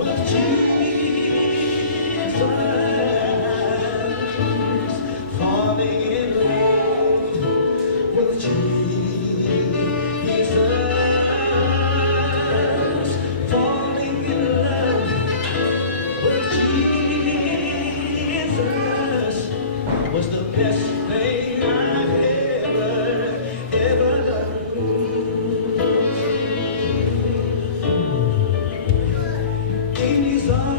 with Jesus, falling in love with Jesus, falling in love with Jesus was the best thing I've ever done. In his arms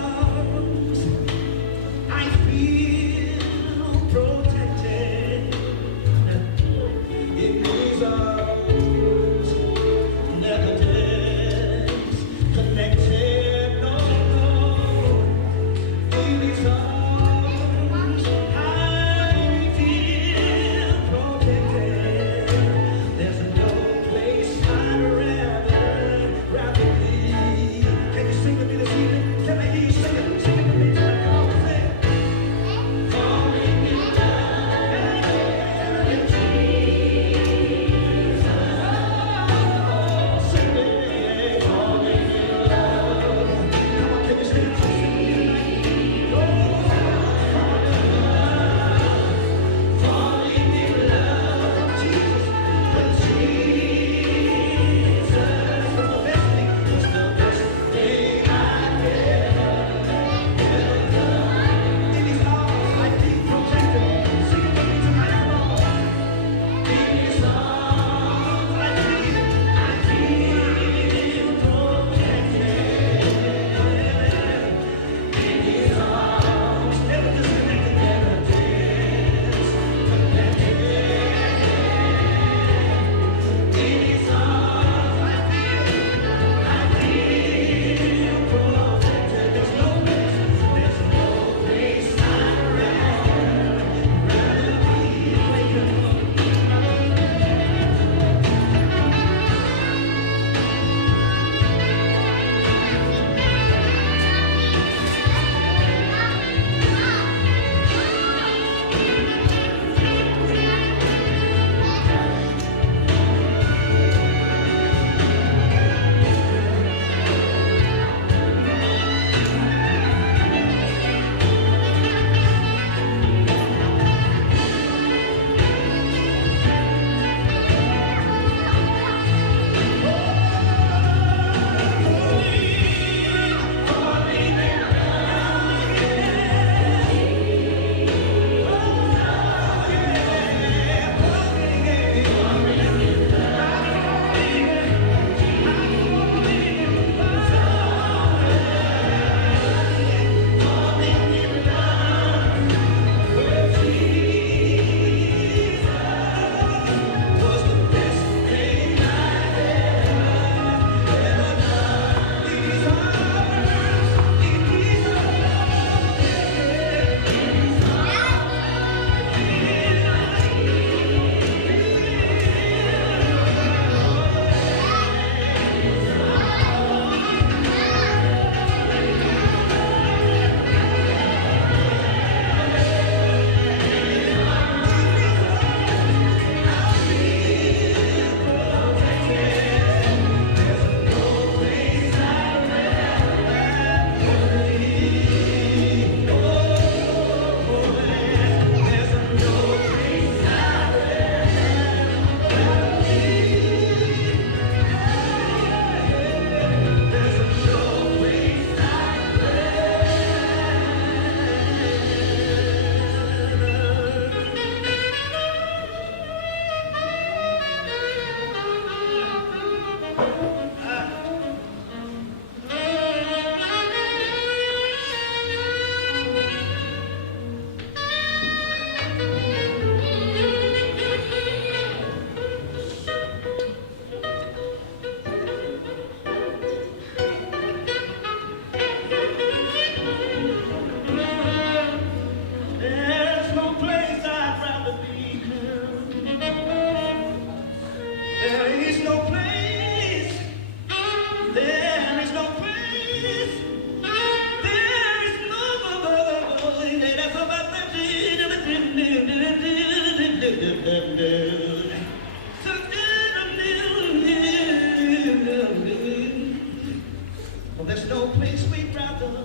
For there's no place we'd rather be.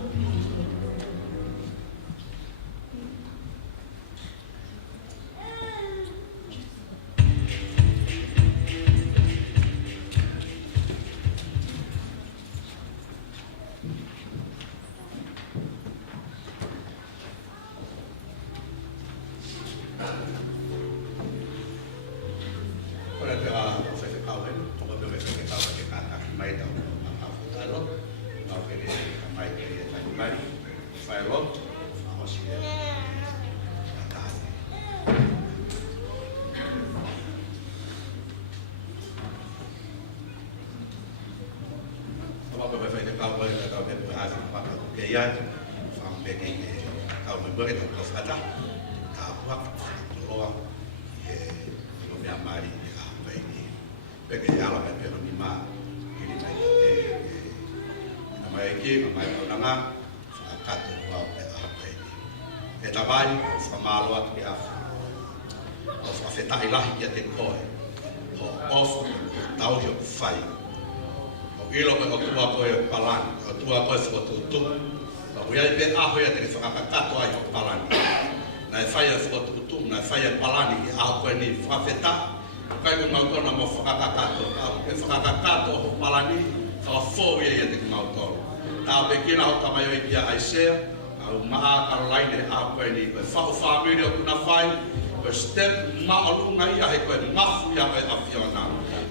Step ma'alunga ia he koe mafu ia koe awhiona.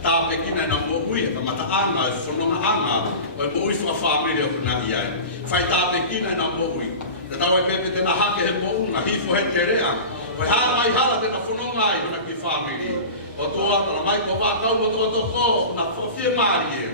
Tā pekina na mo ui ka mataanga e whanonga anga koe mo ui whakawhamiri o kuna ia. Whai tā pekina na mo ui. Te tau e pepe tena hake he mo unga hifo he te rea. Koe hara mai hala tena whanonga ai kuna ki whamiri. O toa tala mai ko wākau o toa toko na whawhia maari e.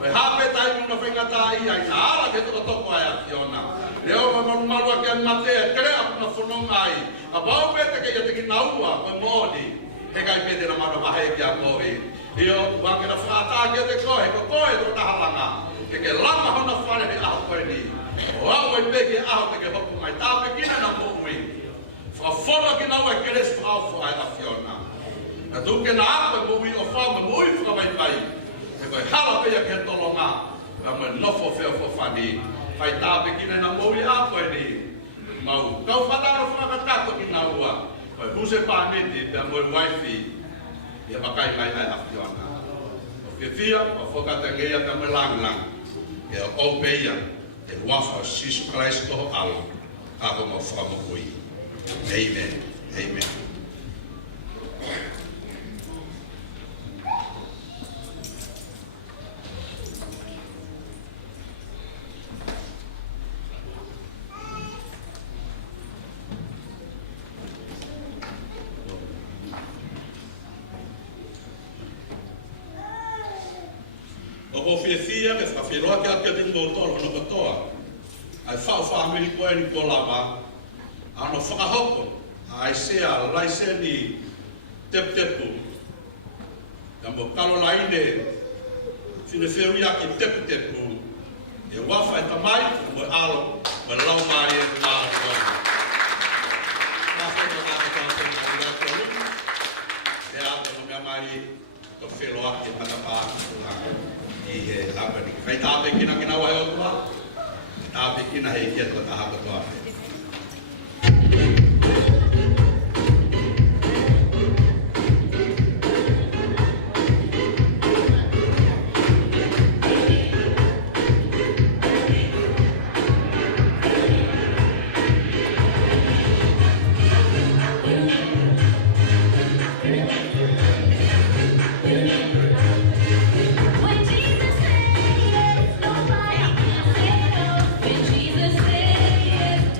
Koe hape tai kuna whengata ia i na ala ke toka toko ai awhiona. Leo ma malua ke matea krea kuna whanonga ai. A bau pete ke ia teki naua koe mōni. He kai pete na mana mahe ki a koe. Io wange na whaata ke te koe, ko koe tō tahalanga. Ke lama hona whare he aho koe ni. O au e peke aho te ke hoku mai. Tāpe kina na mōui. Whawhora ki naua e keres whaafo ai a whiona. Na tuke na ako e mōui o whao me mōui whakawai mai. He koe hala pea ke tolonga. Ka me nofo whea whawhani. Whai tāpe kina na mōui a koe ni. Mau kau whatara whakatato ki nga ua. Koe huse pāneti te moe waifi. Ia makai mai ai awhiona. O whiawhia, o whakatangeia te moe langilang. Ia o peia, te wafa o Sisu Christ toho alo. Kako mo whakamokui. Amen. Amen. O whiawhia ke whawhiroa ke ake te ngōtoro no katoa. Ai whawhamiri koe ni tō lava. Ano whakahoko. Ai sea laise ni tepu. Ka mo kalo laine. Whine whiawhia ki tepu. E wafa e tamai, mo alo, mo lau maari e tō alo. Wafa e tō ake tātou na tira tōru. E ato no mea maari, tō whiroa ki matapā. I labani. Kai tāpe kina kina wai o tua, tāpe kina hei kia tua tahaka tua. When Jesus said yes,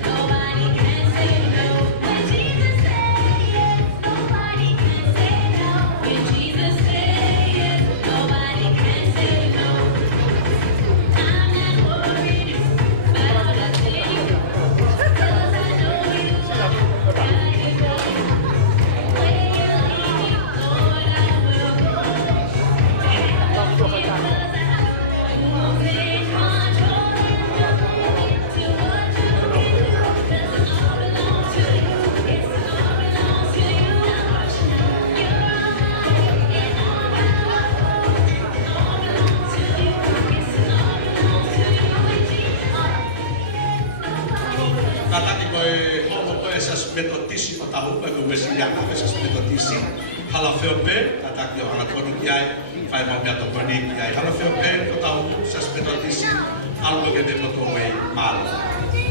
Kataki koe homo koe sas metotisi o tahu koe koe silianga koe sas metotisi. Hala whiope, kataki o hanga tonu ki ai, whai mau mea topani ki ai. Hala whiope, o tahu sas metotisi, alwa ke te moto wei mālo.